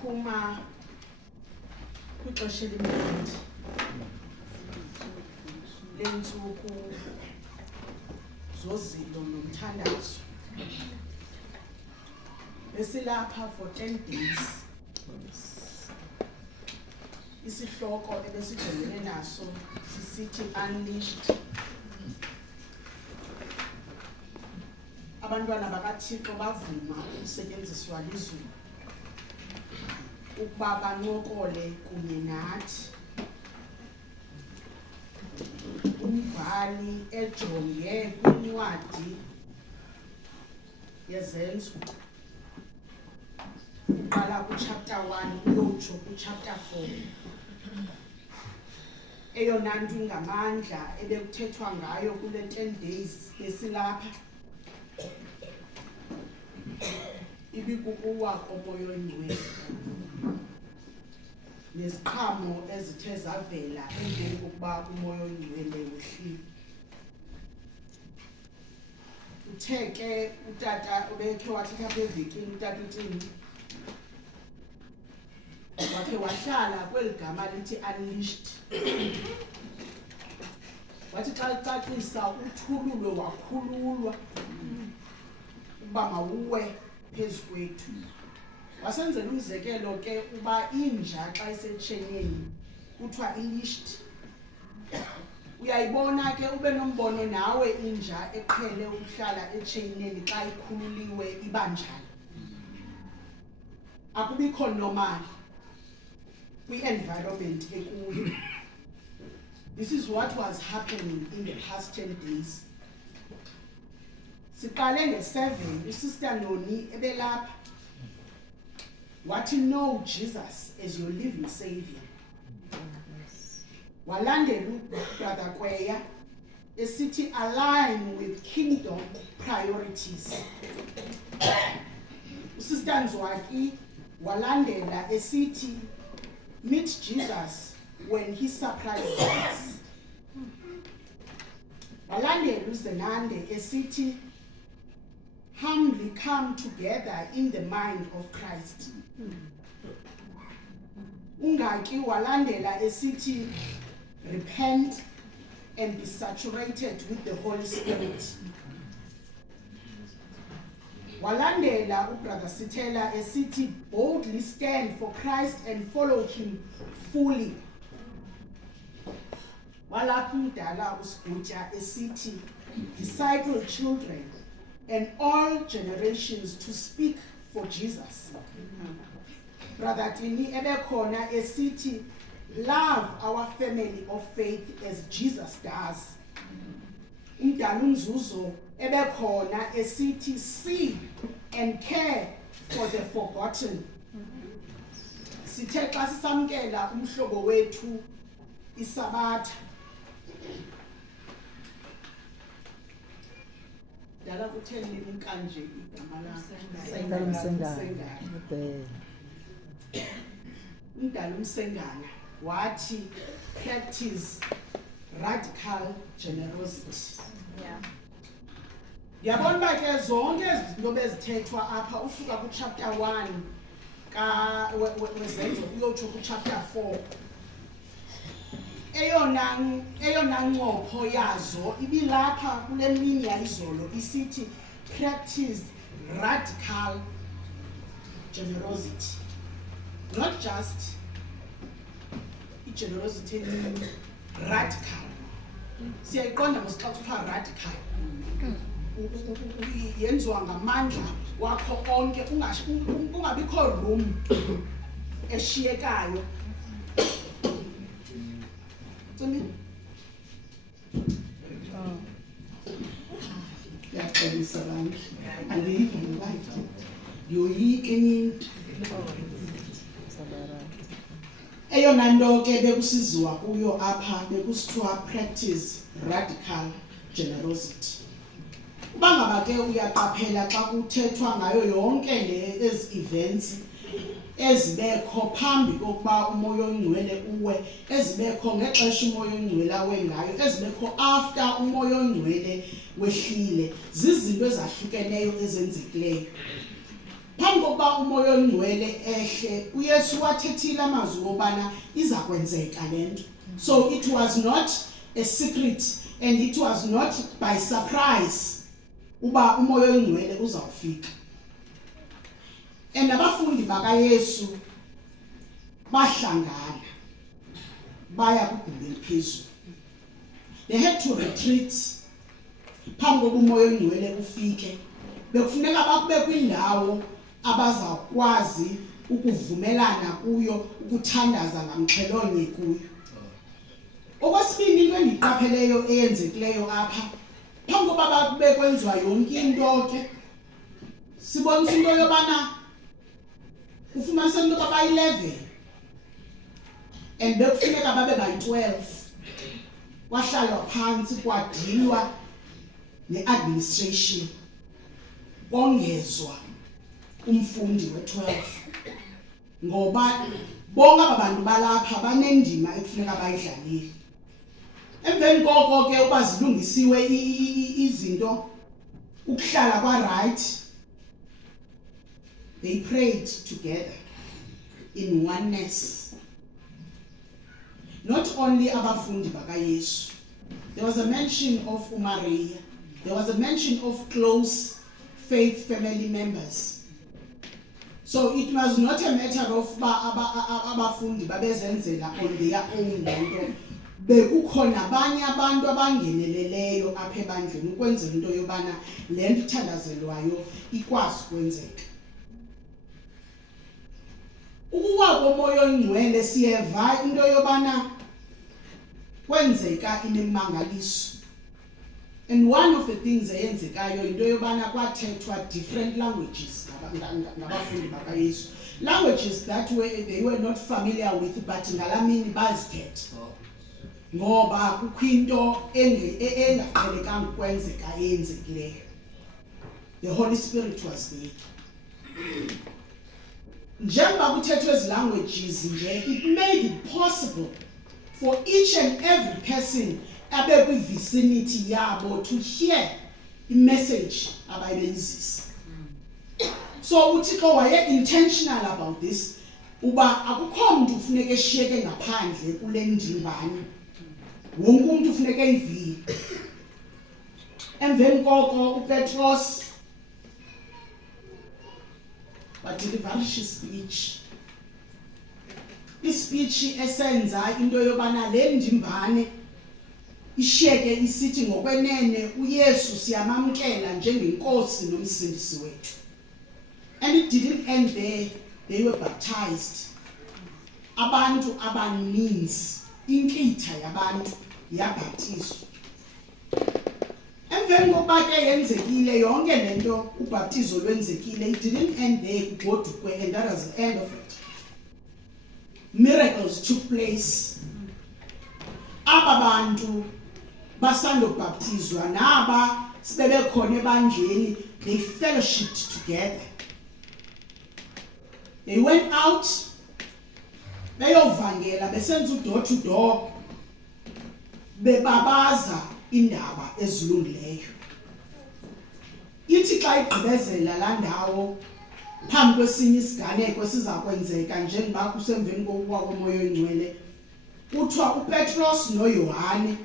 siphuma kwixesha elimnandi lentsuku zozilo nomthandazo. Besilapha for 10 days. Isihloko ebesijongene naso sisithi Unleashed. Abantwana bakaThixo bavuma ukusetyenziswa lizulu ukuba banokole kunye nathi. Umbhali ejonge kwincwadi yezenzo uqala kuchapter 1 uyotsho kuchapter 4. Eyona nto ingamandla ebekuthethwa ngayo kule 10 days besilapha ibikukuwa komoya oyingcwele neziqhamo ezithe zavela emveni kokuba umoya oyingcwele wehlile. Uthe ke utata obekhe wathetha apha evekini utata uTini wakhe wahlala kweli gama lithi Unleashed. Wathi xa licacisa uthululwe wakhululwa ukuba mawuwe phezu kwethu. Wasenzela umzekelo ke uba inja xa isetsheneni kuthiwa leashed. Uyayibona ke ube nombono nawe inja eqhele ukuhlala etsheneni xa ikhululiwe iba njani. Akubikho normal kwi-environment ekuyo. This is what was happening in the past 10 days. Siqale nge-7 uSister Noni ebelapha wathi know Jesus as your living Savior. Walandela uBrother Kweya esithi align with kingdom priorities. uSister Nzwaki walandela esithi meet Jesus when he surprises us. Walandela uZenande esithi humbly come together in the mind of Christ. Ungaki walandela esithi repent and be saturated with the Holy Spirit. Walandela uBrother Sithela esithi boldly stand for Christ and follow him fully. Walapha umdala uSibutya esithi disciple children and all generations to speak for Jesus. Brother Tini ebekhona esithi love our family of faith as Jesus does. Umdala uMzuzu ebekhona esithi see and care for the forgotten. Sithe xa sisamkela umhlobo wethu iSabatha dala kutheni inkanje igama la Umdala uMsengana wathi practice radical generosity. Yabona ba ke zonke izinto bezithethwa apha usuka ku chapter 1 ka wezenzo uyotsho ku chapter 4. Eyona ncopho yazo ibilapha kule mini yayizolo isithi practice radical generosity. Not just generosity, radical. Siyayiqonda mos xa kuthiwa radical. Yenziwa ngamandla wakho onke kungabikho room eshiyekayo. Yaxolisa abantu andiyiva nolayithi yoyike into. Eyona nto ke bekusiziwa kuyo apha bekusithiwa practice radical generosity. Uba ngaba ke uyaqaphela xa kuthethwa ngayo yonke le ezi events ezibekho phambi kokuba umoya oyingcwele uwe, ezibekho ngexesha umoya oyingcwele awe ngayo, ezibekho after umoya oyingcwele wehlile, zizinto ezahlukeneyo ezenzekileyo. phambi kokuba umoya oyingcwele ehle uYesu wathethile amazwi obana iza kwenzeka lento. So it was not a secret and it was not by surprise uba umoya oyingcwele uzawufika. And abafundi bakaYesu bahlangana baya kugumbi eliphezulu. They had to retreat phambi kokuba umoya oyingcwele ufike. Bekufuneka bakube kwindawo abazawukwazi ukuvumelana kuyo, ukuthandaza ngamxhelonye kuyo. Okwesibini into endiqapheleyo eyenzekileyo apha, phambi kokuba bakube kwenziwa yonke into ke, sibonisa into yobana ufumanise into bayi-11 and bekufuneka babe bayi-12. Kwahlalwa phansi kwadilwa ne-administration. Kongezwa umfundi we-12 ngoba bonke abantu balapha banendima ekufuneka bayidlalile. Emveni koko ke uba zilungisiwe izinto ukuhlala kwa-right, they prayed together in oneness. Not only abafundi bakaYesu, there was a mention of uMaria, there was a mention of close faith family members. So it was not a matter of abafundi babezenzela on their own lento. Bekukhona abanye abantu abangeneleleyo apha ebandleni ukwenzela into yobana le nto ithandazelwayo ikwazi ukwenzeka. Ukuwa komoya oyingcwele siyeva into yobana kwenzeka inemangaliso. And one of the things eyenzekayo into yobana kwathethwa different languages ngabafundi bakaYesu. Languages that they were not familiar with, but ngalamini bazithetha. Ngoba kukho into engaqhelekanga ukwenzeka eyenzekileyo. The Holy Spirit was there. Njengoba kuthethwa ezi languages nje, it made it possible for each and every person abe kwi-vicinity yabo to hear i-message abayibenzisa. So uThixo waye intentional about this uba akukho mntu ufuneka eshiyeke ngaphandle kule ndimbane. Wonke umuntu ufuneka eyivile. Emveni koko uPetros wadeliverisha ispeech. Ispeech esenza into yobana le ndimbane ishiyeke isithi ngokwenene uYesu siyamamkela njengenkosi nomsindisi wethu. And it didn't end there. They were baptized. Abantu abaninzi, inkitha yabantu yabhaptizwa. Emveni kokuba ke yenzekile yonke lento ubhaptizo lwenzekile, it didn't end there kugodukwe, and that was the end of it. Miracles took place. Aba bantu basandobhaptizwa naba sibebekhona ebandleni, they fellowshipped together. They went out, beyovangela besenza door to door, bebabaza indaba ezilungileyo. Ithi xa igqibezela la ndawo phambi kwesinye isiganeko siza kwenzeka njengoba kusemveni kokuwa komoya oyingcwele, kuthiwa uPetros noYohane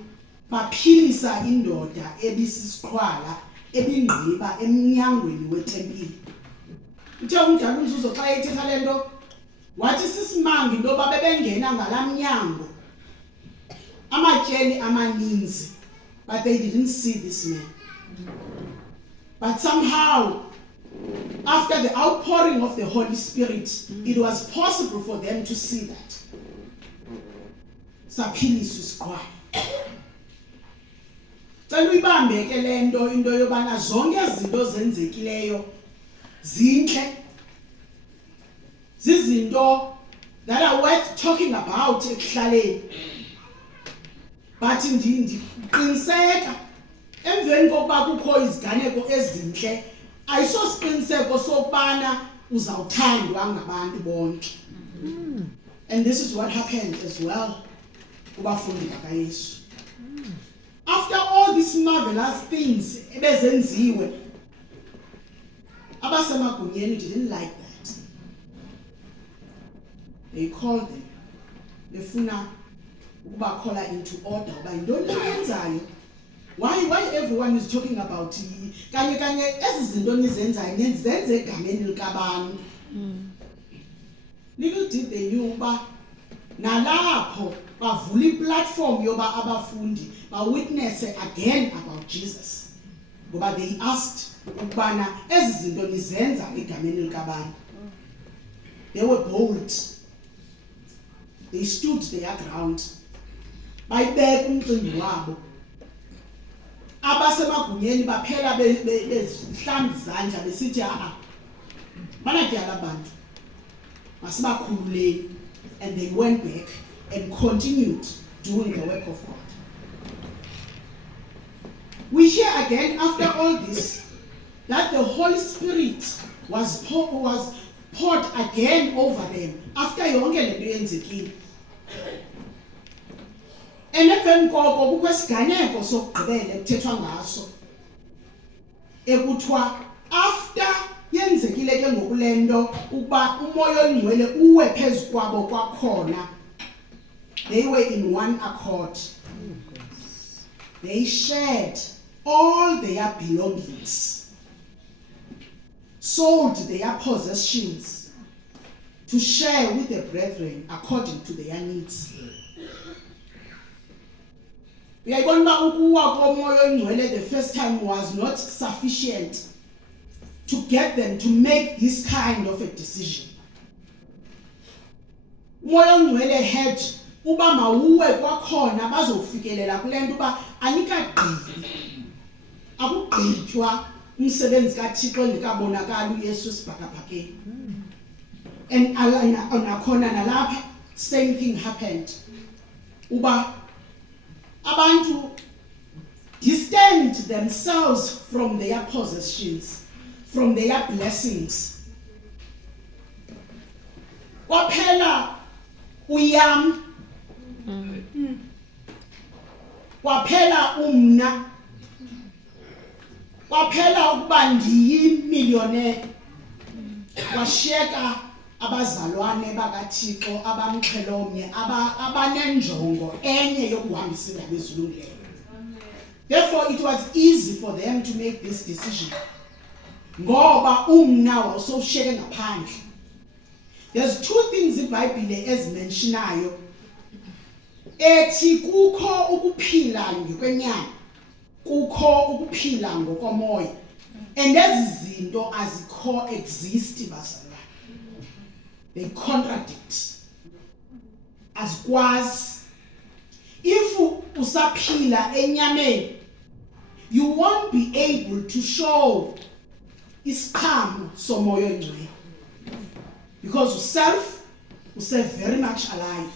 baphilisa indoda ebisisiqhwala ebingqiba emnyangweni wetempile. Uthe umdala uMzuzu xa ethetha lento wathi sisimanga into yoba bebengena ngalamnyango amatyeli amaninzi, but they didn't see this man. But somehow, after the outpouring of the Holy Spirit, it was possible for them to see that. Saphiliswa isiqhwala. Cela uyibambe ke lento into yobana zonke izinto zenzekileyo zinhle, zizinto that are worth talking about ekuhlaleni. But ndiqiniseka emveni kokuba kukho iziganeko ezinhle, ayisosiqiniseko sokubana uzawuthandwa ngabantu bonke. And this is what happened as well kubafundi bakaYesu. After all these marvelous things ebezenziwe, abasemagunyeni didn't like that. They called them. Befuna ukuba call into order. Uba yintoni niyenzayo? Why everyone is talking about kanye ezi zinto nizenzayo nizenze egameni likabantu. Little did they knew uba nalapho bavula iplatform yoba abafundi witness again about Jesus. Ngoba they asked ukubana ezi zinto nizenza egameni likabantu. They were bold. They stood their ground. Bayibeka umcimbi wabo. Abasemagunyeni baphela bezihlamba izandla besithi banatyala abantu masibakhululeni, and they went back and continued doing the work of God. We hear again after all this that the Holy Spirit was poured again over them after yonke lento yenzekile. Emveni koko kukho isiganeko sokugqibela kuthethwa ngaso ekuthiwa after yenzekile ke ngokulento ukuba umoya oyingcwele uwe phezu kwabo kwakhona, they were in one accord. They shared all their belongings, sold their possessions to share with the brethren according to their needs. Uyayibona uba ukuwa komoya oyingcwele the first time was not sufficient to get them to make this kind of a decision. Umoya oyingcwele had uba mawuwe kwakhona bazofikelela kule nto uba anikagqibi, akugqitywa umsebenzi kaThixo engekabonakala uYesu esibhakabhakeni. And nakhona nalapha same thing happened. Uba abantu distanced themselves from their possessions, from their blessings. Kwaphela uyam, kwaphela umna, kwaphela ukuba ndiyimillionaire. Kwashiyeka abazalwane bakaThixo abamxhelomnye abanenjongo enye yokuhambisa indaba ezilungileyo. Therefore it was easy for them to make this decision. Ngoba umna wawusowushiyeke ngaphandle. There's two things iBhayibhile ezimentionayo. Ethi kukho ukuphila ngokwenyama, kukho ukuphila ngokomoya. And ezi zinto azikho-exist bazalwane. They contradict. Azikwazi. If usaphila enyameni, you won't be able to show isiqhamo somoya oyingcwele. Because self is very much alive.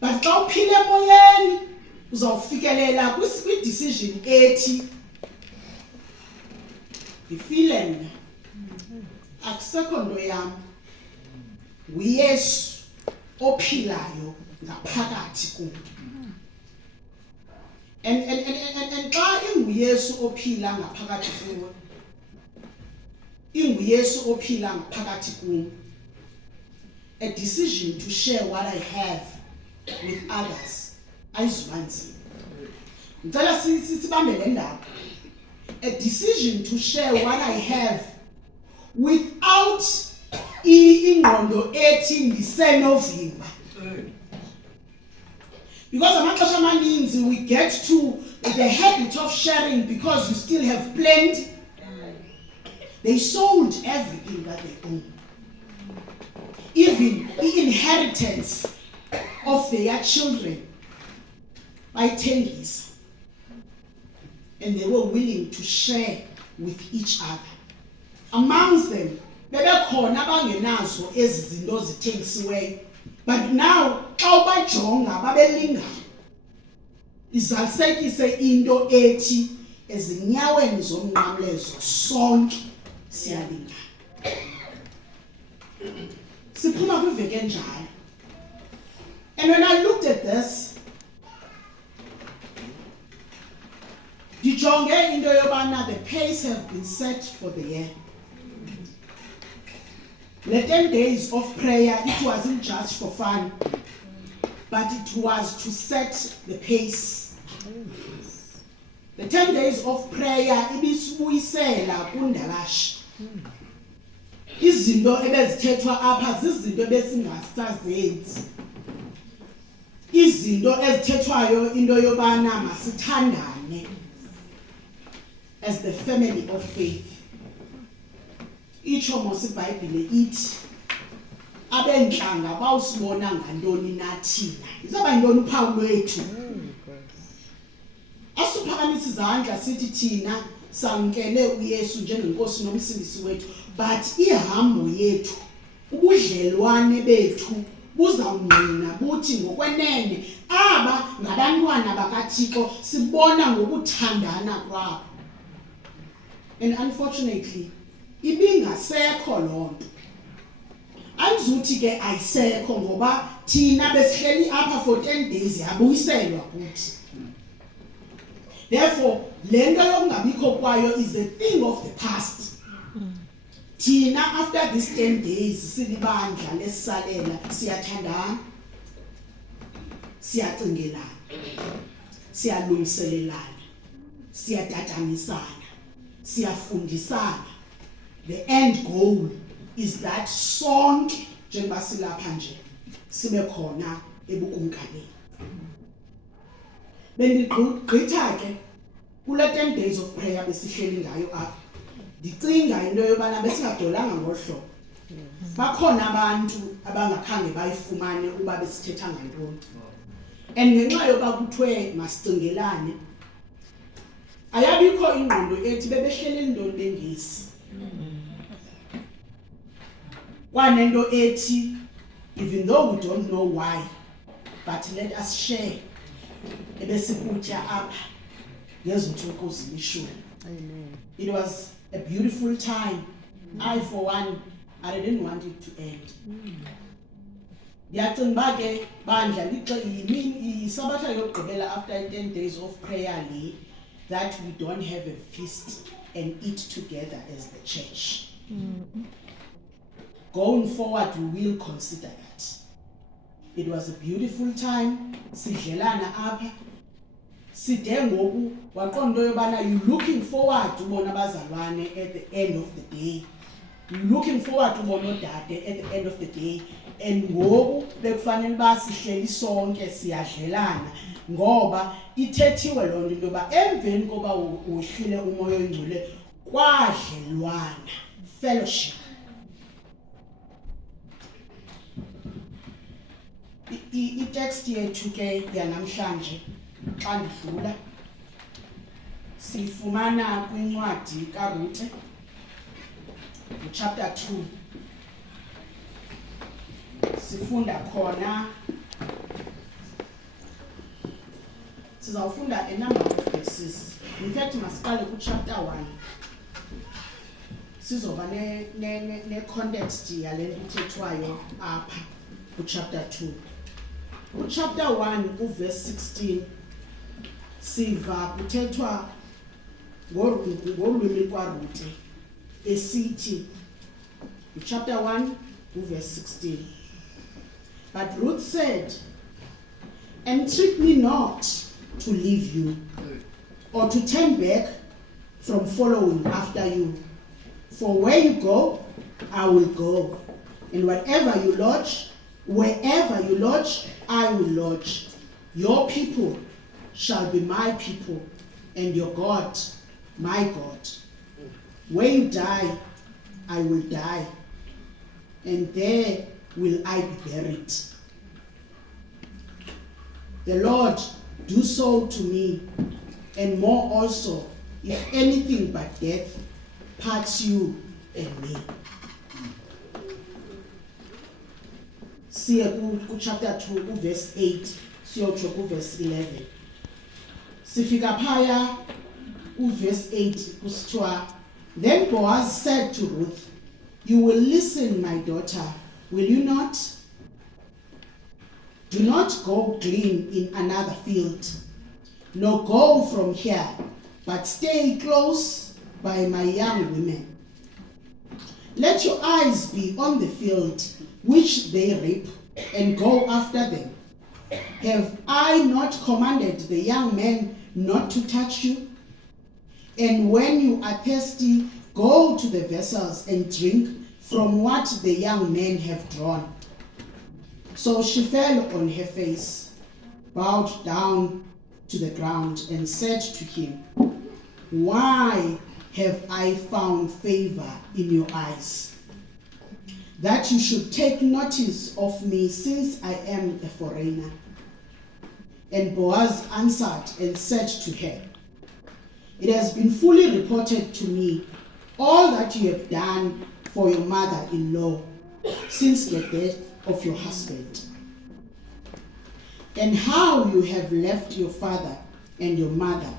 But xa uphile emoyeni uzawufikelela kwi-decision ethi ndifile mna akusekho nto yam, uYesu ophilayo ngaphakathi kum. And xa inguYesu ophila ngaphakathi kuwe, inguYesu ophila ngaphakathi kum, a decision to share what I have with others ayizuba nzima. Ngicela sibambe le ndaba. A decision to share what I have without ingqondo ethi ndisenovimba. Because amaxesha amaninzi we get to the habit of sharing because you still have plenty. They sold everything that they own. Even the inheritance of their children by 10 years. And they were willing to share with each other. Amongst them, bebekhona abangenazo ezi zinto zithengisiweyo. But now, xa ubajonga babelingana. Izalisekise into ethi ezinyaweni zomnqamlezo sonke siyalingana. Siphuma kwiveki enjalo. And when I looked at this, ndijonge into yobana the pace have been set for the year. The 10 days of prayer, it wasn't just for fun, but it was to set the pace. The 10 days of prayer, ibisibuyisela kuNdalashi. Izinto ebezithethwa apha zizinto ebesingasazenzi. Izinto ezithethwayo into yobana masithandane as the family of faith. Itsho mos iBhayibhile ithi abentlanga bawusibona ngantoni nathina. Izaba yintoni uphawu lwethu? Asiphakamisa izandla sithi thina samkele uYesu njengenkosi nomsindisi wethu, but ihambo yethu, ubudlelwane bethu buzawungqina buthi ngokwenene aba ngabantwana bakaThixo, sibona ngokuthandana kwabo. And unfortunately, ibingasekho lonto. Andizuthi ke ayisekho ngoba thina besihleli apha for 10 days yabuyiselwa kuthi. Therefore, lento yokungabikho kwayo is a thing of the past. Thina after these 10 days silibandla lesisalela, siyathandana, siyacingelana, siyalungiselelana, siyatatanisana, siyafundisana. The end goal is that sonke njengoba silapha nje sibe khona ebukumkaneni. Bendigqitha ke kule 10 days of prayer besihleli ngayo apha, ndicinga into yobana besingadolanga ngohlobo. Bakhona abantu abangakhange bayifumane uba besithetha ngantoni. And ngenxa yoba kuthiwe masicingelane, ayabikho ingqondo ethi bebehleli intoni bengesi. Kwanento ethi, even though we don't know why, but let us share ebesikutya apha ngezintsuku zilishumi. It was a beautiful time. I for one, I didn't want it to end. Ndiyacinga uba ke bandla isabatha yokugqibela after 10 days of prayer le, that we don't have a feast and eat together as the church. Going forward, we will consider that. It was a beautiful time. Sidlelana apha. Side ngoku waqonda yobana you looking forward to ubona abazalwane at the end of the day. You looking forward to ubona odade at the end of the day. And ngoku bekufanele ba sihleli sonke siyadlelana ngoba ithethiwe loo nto yoba emveni koba uhlile umoya oyingcwele kwadlelwana, fellowship. I-text yethu ke yanamhlanje xa ndidlula sifumana kwincwadi kaRuthe chapter 2. Sifunda khona, sizawufunda a number of verses. In fact, masiqale kuchapter 1. Sizoba ne-context yale nto ithethwayo apha kuchapter 2. Chapter 1 verse 16 siva kuthethwa ngolwimi kwaRuthe esithi, chapter 1 verse 16, but Ruth said, entreat me not to leave you or to turn back from following after you, for where you go I will go, and wherever you lodge I will lodge. Your people shall be my people, and your God my God. Where you die, I will die, and there will I be buried. The Lord do so to me, and more also, if anything but death parts you and me. Siya ku chapter 2 verse 8 siyotsho ku verse 11. Sifika phaya ku verse 8 kusithiwa, then Boaz said to Ruth, you will listen, my daughter, will you not? Do not go glean in another field, nor go from here, but stay close by my young women. Let your eyes be on the field which they reap, and go after them. Have I not commanded the young men not to touch you? And when you are thirsty, go to the vessels and drink from what the young men have drawn. So she fell on her face, bowed down to the ground, and said to him, Why have I found favor in your eyes, that you should take notice of me, since I am a foreigner? And Boaz answered and said to her, It has been fully reported to me all that you have done for your mother-in-law since the death of your husband, and how you have left your father and your mother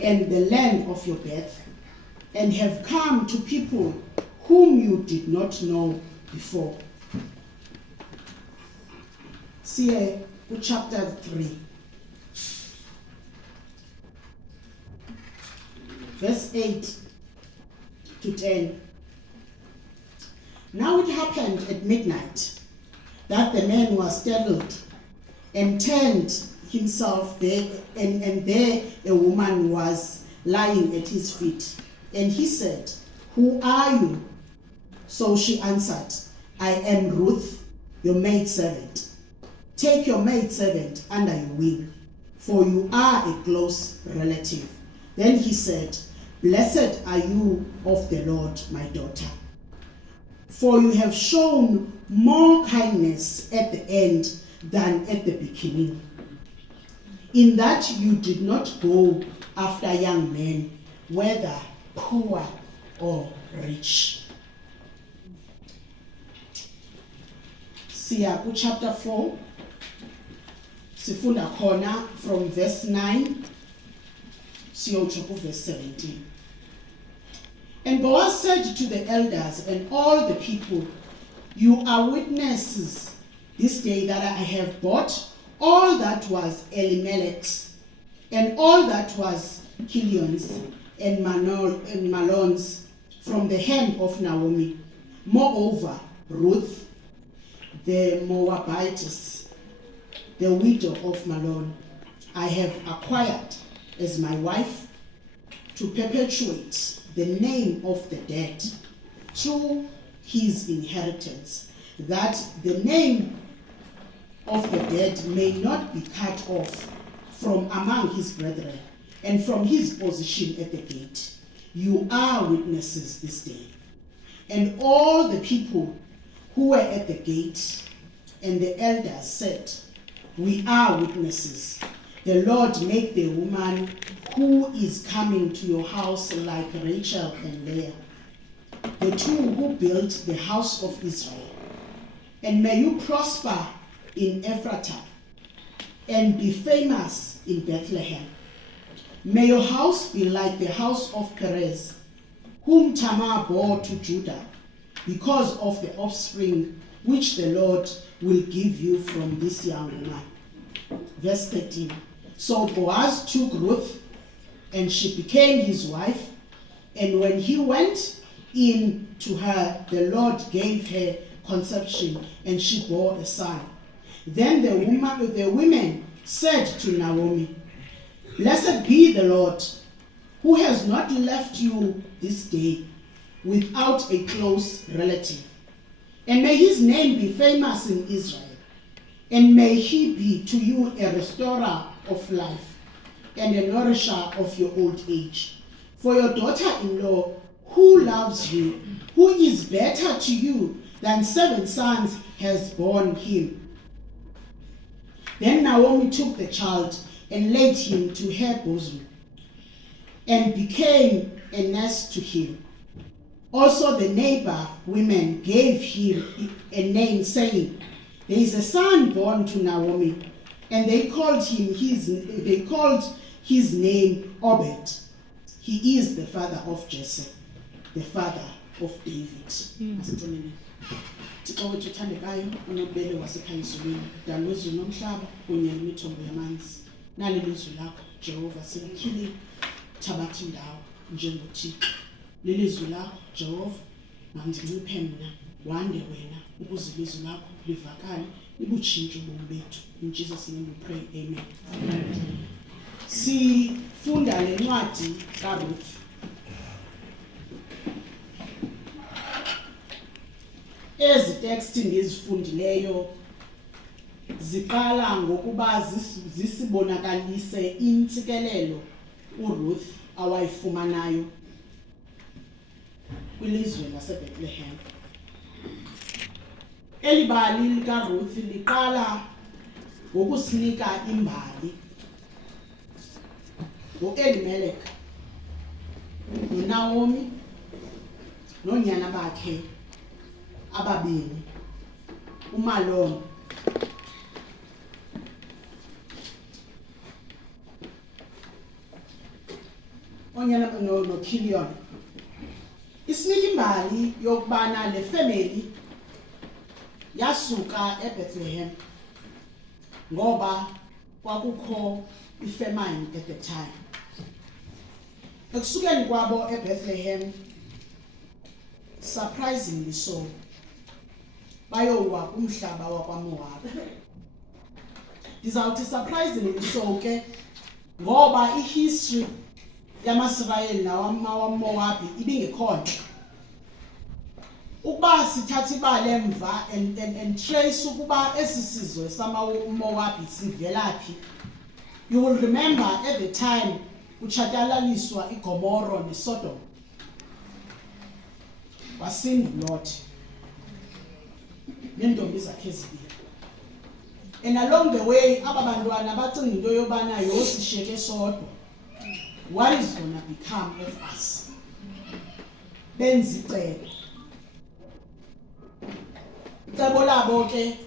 and the land of your birth, and have come to people whom you did not know before. See chapter 3, verse 8 to 10. Now it happened at midnight that the man was startled and turned himself there, and there a woman was lying at his feet. And he said, Who are you? So she answered, I am Ruth, your maidservant. Take your maidservant under your wing, for you are a close relative. Then he said, Blessed are you of the Lord, my daughter, for you have shown more kindness at the end than at the beginning, in that you did not go after young men, whether poor or rich. Siya chapter 4, sifunda khona from verse 9 siyotsho verse 17. And Boaz said to the elders and all the people, You are witnesses this day that I have bought all that was Elimelech's, and all that was Kilion's and Malon's from the hand of Naomi. Moreover, Ruth, the Moabitess, the widow of Malon, I have acquired as my wife, to perpetuate the name of the dead through his inheritance, that the name of the dead may not be cut off from among his brethren, and from his position at the gate. You are witnesses this day. And all the people who were at the gate and the elders said, We are witnesses. The Lord make the woman who is coming to your house like Rachel and Leah, the two who built the house of Israel. And may you prosper in Ephratah and be famous in Bethlehem. May your house be like the house of Perez, whom Tamar bore to Judah, because of the offspring which the Lord will give you from this young woman. Verse 13. So Boaz took Ruth, and she became his wife. And when he went in to her, the Lord gave her conception, and she bore a son. Then the women said to Naomi, Blessed be the Lord, who has not left you this day without a close relative. And may his name be famous in Israel. And may he be to you a restorer of life and a nourisher of your old age. For your daughter-in-law, who loves you, who is better to you than 7 sons, has borne him. Then Naomi took the child and laid him to her bosom, and became a nurse to him. Also the neighbor women gave him a name, saying, There is a son born to Naomi. And they called his name Obed. He is the father of Jesse, the father of David. Thixo wethu othandekayo, unobubele wasekhanyisweni, dala izulu nomhlaba kunye nemithombo yamanzi. Nali ilizwi lakho Jehova, silikhile thabatha indawo njengoThixo. Lilizwi lakho Jehova, mandinciphe mna wande wena ukuze ilizwi lakho livakale libutshintshe ubomi bethu. In Jesus' name we pray, amen. Sifunda le ncwadi kaRuth. Ezi teksti ngizifundileyo ziqala ngokuba zisibonakalise intsikelelo uRuth awayifumanayo kwilizwe laseBethlehem. Eli bali likaRuth liqala ngokusinika imbali ngo-Elimelech noNaomi nonyana bakhe ababini, uMalon onyana noKilion. Isinika imbali yokubana le family yasuka eBethlehem ngoba kwakukho ifamine at the time. Ekusukeni kwabo eBethlehem, surprisingly so, bayowa kumhlaba wakwaMoab. Ndizawuthi surprisingly so ke ngoba ihistory yamaSirayeli nawamaMoab ibingekhona. Ukuba sithatha ibali emva and trace ukuba esi sizwe samaMoab sivelaphi, you will remember at the time kutshatyalaliswa iGomoro neSodom. Wasinda uLot nentombi zakhe ezibini. And along the way aba bantwana bacinga into yobana yosishiyeke sodwa. What is going to become of us? Benzi icebo. Icebo labo ke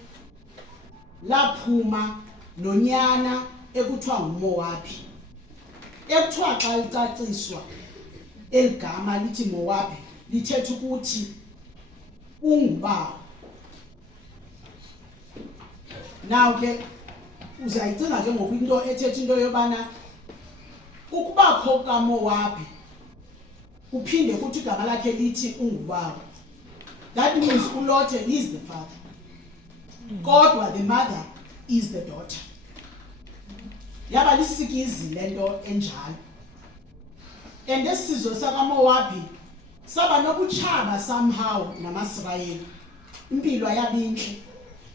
laphuma nonyana ekuthiwa nguMowabi. Ekuthiwa xa licaciswa eligama lithi Mowabi lithetha ukuthi ungubawo. Now ke uzayicinga ke ngoku into ethetha into yobana ukubakho kaMowabi uphinde kuthi igama lakhe lithi ungubawo. That means uLot is the father, kodwa the mother is the daughter. Yaba lisikizi lento enjalo. And esizwe sakaMowabi saba nokutshaba somehow namaSirayeli. Impilo yabinhle.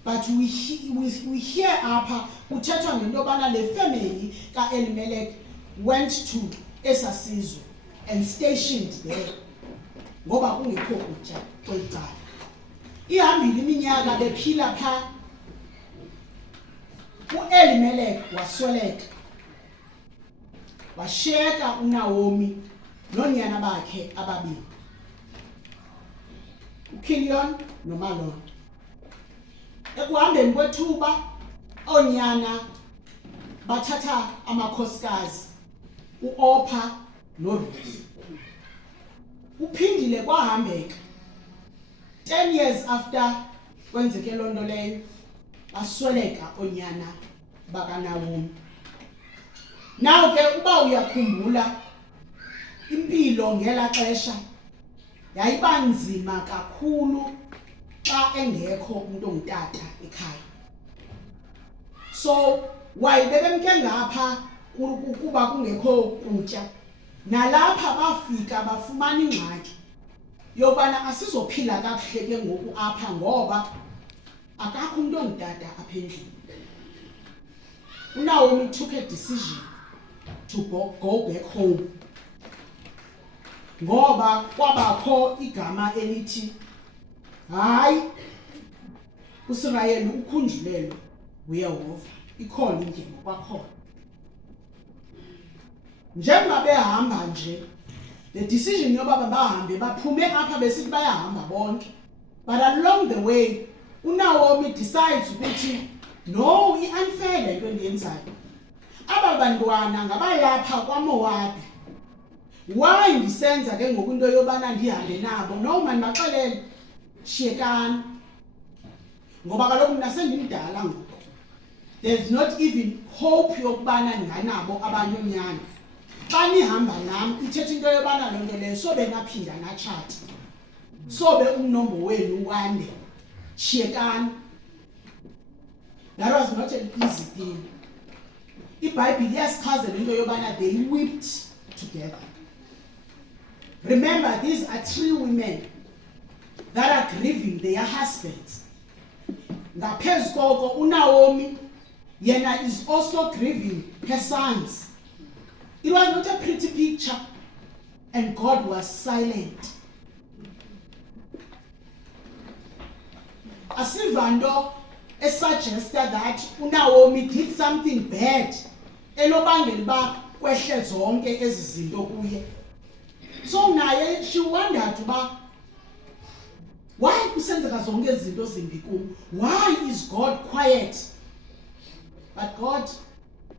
But we hear apha kuthethwa ngento yobana le family kaElimelech went to esasizwe and stationed there ngoba kungekho kutya kwecala. Ihambile iminyaka bephila pha. uElimelech wasweleka, washiyeka uNaomi nonyana bakhe ababini, uKilion noMalon. Ekuhambeni kwethuba onyana bathatha amakhosikazi uOrpah noRuth. Uphindile kwahambeka 10 years after kwenzeke loo nto leyo basweleka onyana bakaNaomi. Now ke uba uyakhumbula impilo ngela xesha yayiba nzima kakhulu xa engekho umuntu ongutata ekhaya. So wayebebemke ngapha ukuba kungekho kutya, nalapha bafika bafumana ingxaki yobana asizophila kakuhle ke ngoku apha ngoba akakho umuntu ongutata apha endlini. uNaomi took a decision to go back home ngoba kwabakho igama elithi hayi uSirayeli ukhunjulelo uYehova, ikhona indlela kwakhona. Njengoba behamba nje the decision yoba bahambe baphume apha besithi bayahamba bonke, but along the way uNaomi decides ukuthi no, i-unfair lento endiyenzayo. Aba bantwana ngabalapha kwaMowabi. Why ndisenza ke ngoku into yobana ndihambe nabo? No man, baxelele shiyekani. Ngoba kaloku mina sendimdala ngoku. There's not even hope yokubana ndinganabo abanyonyana. Xa nihamba nam ithetha into yobana loo nto leyo sobe naphinda natshata. sobe umnombo wenu wande shiyekani. That was not an easy thing. IBhayibhile iyasichazela into yobana they wept together. Remember, these are 3 women that are grieving their husbands. Ngaphezu koko uNaomi yena is also grieving her sons. It was not a pretty picture, and God was silent. Asivando suggested that uNaomi did something bad enobangela uba kwehle zonke ezi zinto kuye. So naye she wondered uba why kusenzeka zonke izinto zimbi kum? Why is God quiet? But God,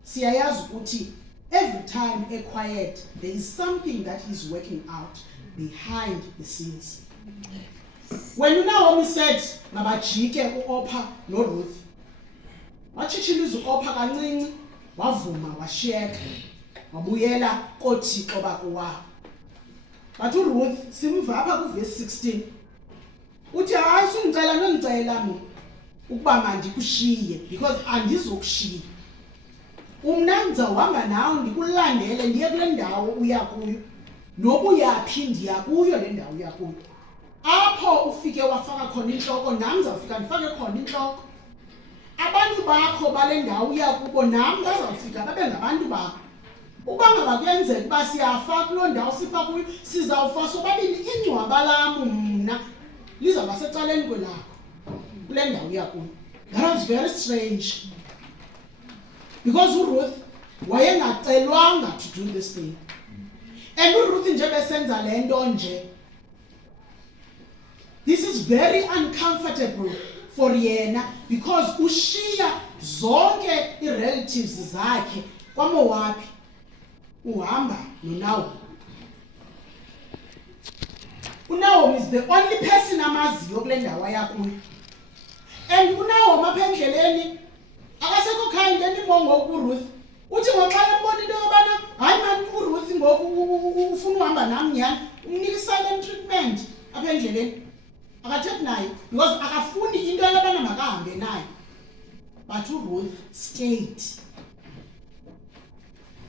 siyayazi ukuthi every time quiet, there is something that He's working out behind the scenes. When Naomi said mabajike uOrpah noRuth, wachishiliza uOrpah kancinci, wavuma washiyeka, wabuyela koThixo bakuwabo. But uRuth simva apha kuverse 16. Uthi hayi sungicela nongicela mina ukuba mandikushiye because andizokushiya. Umna ngizawuhamba nawe ndikulandele ndiye kule ndawo uya kuyo. Noba uyaphi ndiya kuyo le ndawo uya kuyo. Apho ufike wafaka khona inhloko nami ngizawufika ndifake khona inhloko. Abantu bakho bale ndawo uya kubo nami bazawufika babe ngabantu bakho. Uba ngaba kuyenzeka uba siyafa kuloo ndawo sifa kuyo sizawufa sobabini ingcwaba lam mna lizawuba secaleni kwelakho kule ndawo uya kuyo. That was very strange. Because uRuth wayengacelwanga to do this thing. And uRuth nje besenza le nto nje. This is very uncomfortable for yena because ushiya zonke i-relatives zakhe kwaMowabi uhamba noNaomi. uNaomi is the only person amaziyo kule ndawo aya kuyo. And uNaomi apha endleleni akasekho kind anymore kuRuth. Uthi ngoxa embona into yobana hayi man uRuth ngoku ufuna uhamba nami nyani umnika silent treatment apha endleleni. Akathethi naye because akafuni into yobana makahambe naye. But uRuth stayed.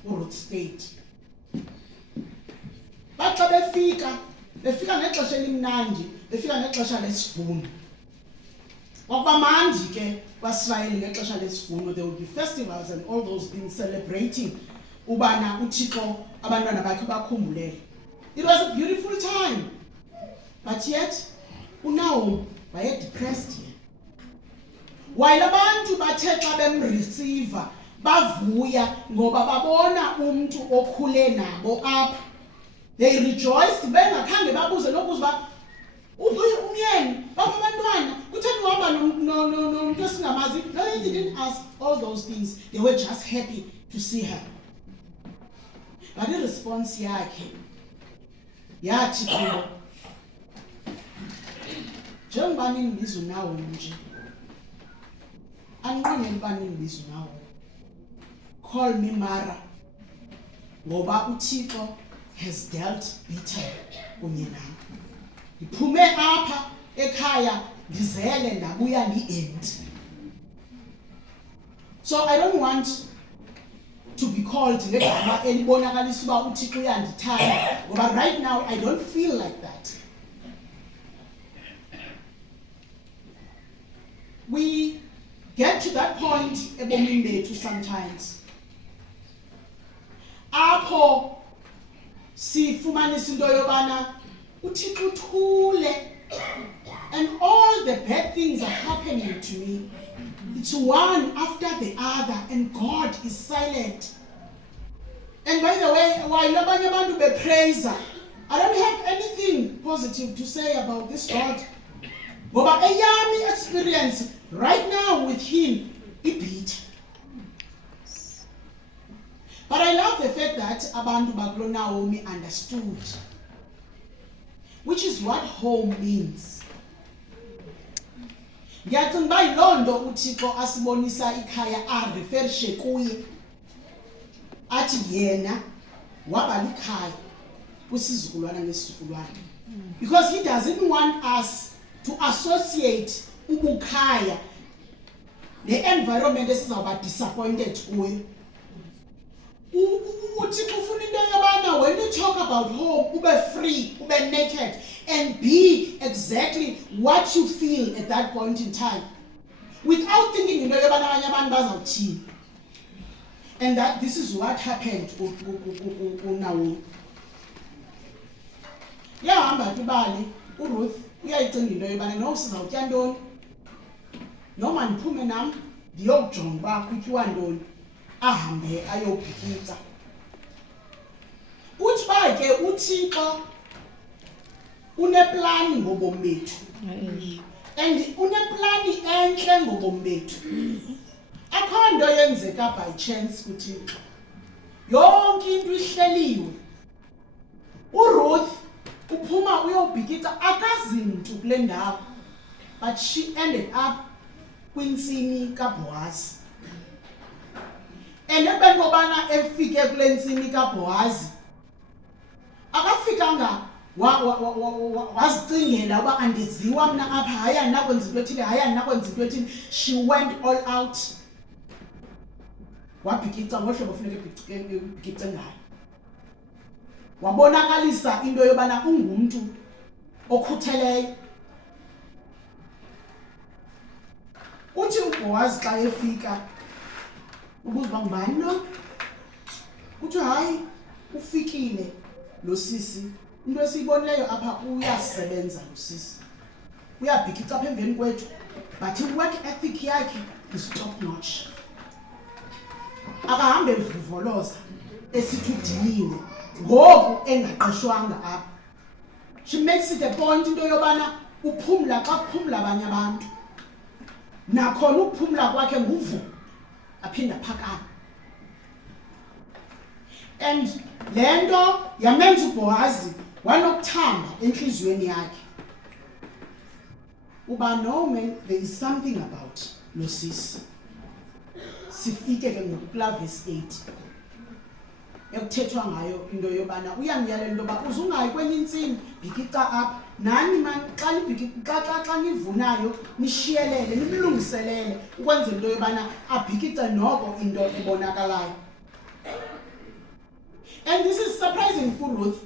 uRuth stayed. Baxa befika ngexesha elimnandi, befika ngexesha lesivuno. Kwakuba mandi ke kwaSirayeli ngexesha lesivuno, there would be festivals and all those things celebrating ubana uThixo abantwana bakhe bakhumbulele. It was a beautiful time. But yet uNaomi waye depressed here. While abantu bathe xa bemreceiver bavuya ngoba babona umuntu okhule nabo apha. They rejoiced bengakhange babuze nokuze ba umyeni bapha abantwana utheni uhamba nomuntu esingamazi. No, they didn't ask all those things. They were just happy to see her. But the response yakhe yathi kubo, njengoba ningibiza uNaomi nje anqinele uba ningibiza uNaomi. Call me Mara ngoba uThixo has dealt bitter kunye nami. Ngiphume apha ekhaya ndizele ndabuya ndi-empty. So I don't want to be called ngegama elibonakalisa uba uThixo uyandithanda ngoba right now I don't feel like that. We get to that point ebomini bethu sometimes apho sifumanisa into yobana uThixo uthule and all the bad things are happening to me. It's one after the other and God is silent. And by the way, while abanye abantu bepraise, I don't have anything positive to say about this God. Ngoba eyami experience right now with him ibitter. But I love the fact that abantu bakulo Naomi understood, which is what home means. Ngiyacinga uba yiloo nto uThixo asibonisa ikhaya areferishe kuye athi yena waba likhaya kwisizukulwana ngesizukulwana. Because he doesn't want us to associate ubukhaya ne-environment esizawuba disappointed kuyo. Uthi ufuna into yobana when you talk about home, ube free, ube naked, and be exactly what you feel at that point in time, without thinking into yobana abanye abantu bazawuthini. And that this is what happened kuNaomi. Yahamba ibali uRuth uyayicinga into yobana no sizawutya ntoni, noma ndiphume nam ndiyokujonga uba kutyiwa ntoni, ahambe ayobhikitsa. Uthi ba ke uThixo uneplani ngobomi bethu, and uneplani entle ngobomi bethu. Akho nto yenzeka by chance kuThixo, yonke into ihleliwe. uRuth uphuma uyobhikitsa akazi mntu kule ndawo, but she ended up kwintsimi kaBoazi. And ebeni kobana efike kule ntsimi kaBoazi, akafikanga wazicingela uba andiziwa mna apha, hayi andinakwenza into ethile, hayi andinakwenza into ethile. She went all out. Wabhikitsa ngohlobo funeka ebhikitse ngayo. Wabonakalisa into yobana ungumntu okhutheleyo. Uthi uBoazi xa efika ubuza uba ngubani lo? Uthi hayi ufikile lo sisi, into esiyibonileyo apha uyasebenza lo sisi, uyabhikitsa apha emveni kwethu, but i-work ethic yakhe is top notch. Akahambe evuvoloza esithi udiniwe ngoku engaqeshwanga apha. She makes it a point into yobana uphumla xa kuphumla abanye abantu, nakhona ukuphumla kwakhe nguvu aphinda phakama. And le nto yamenza uBoazi wanokuthamba enhliziyweni yakhe uba no man, there is something about lo sisi. Sifike ke ngoku kula verse 8 ekuthethwa ngayo into yobana uyamyalela into yoba uzungayi kwenye intsimi, bhikitsa apha nani man, xa nivunayo nishiyelele, nimlungiselele ukwenzela into yobana abhikitse noko into ebonakalayo. And this is surprising kuRuth,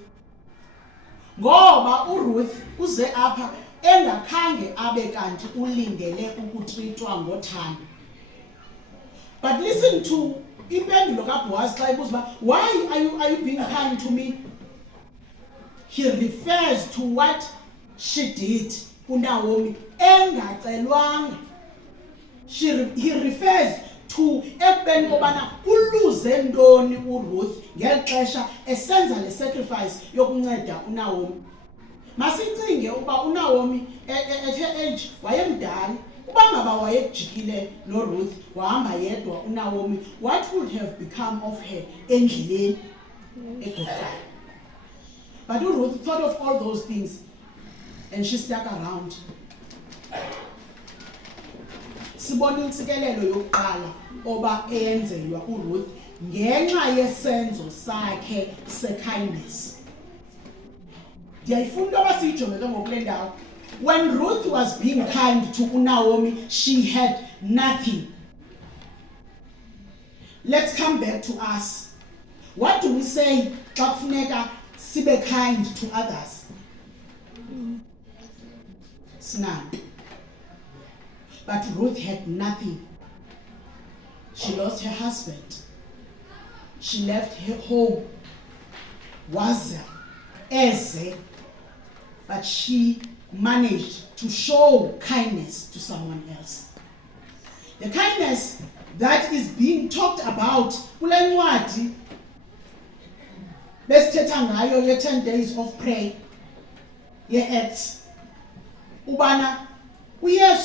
ngoba uRuth uze apha engakhange abe kanti ulindele ukutreatwa ngothando. But listen to impendulo kaBoazi xa ibuza uba why are you being kind to me? He refers to what she did kuNaomi engacelwanga. He refers to ekubeni kobana uluze ntoni uRuth ngeli xesha esenza le sacrifice yokunceda uNaomi. Masicinge uba uNaomi at her age wayemdala. Uba ngaba wayejikile noRuth wahamba yedwa uNaomi, what would have become of her endleleni eGofayo? But uRuth thought of all those things and she stuck around. Sibona intsikelelo yokuqala oba eyenzelwa uRuth ngenxa yesenzo sakhe se-kindness. Ndiyayifuna into yoba siyijonge ke ngokule ndawo. When Ruth was being kind to Naomi, she had nothing. Let's come back to us. What do we say xa kufuneka sibe kind to others? Snap. But Ruth had nothing. She lost her husband. She left her home. Was eze, but she managed to show kindness to someone else. The kindness that is being talked about kule ncwadi besithetha ngayo ye 10 days of prayer ye Acts ubana uYesu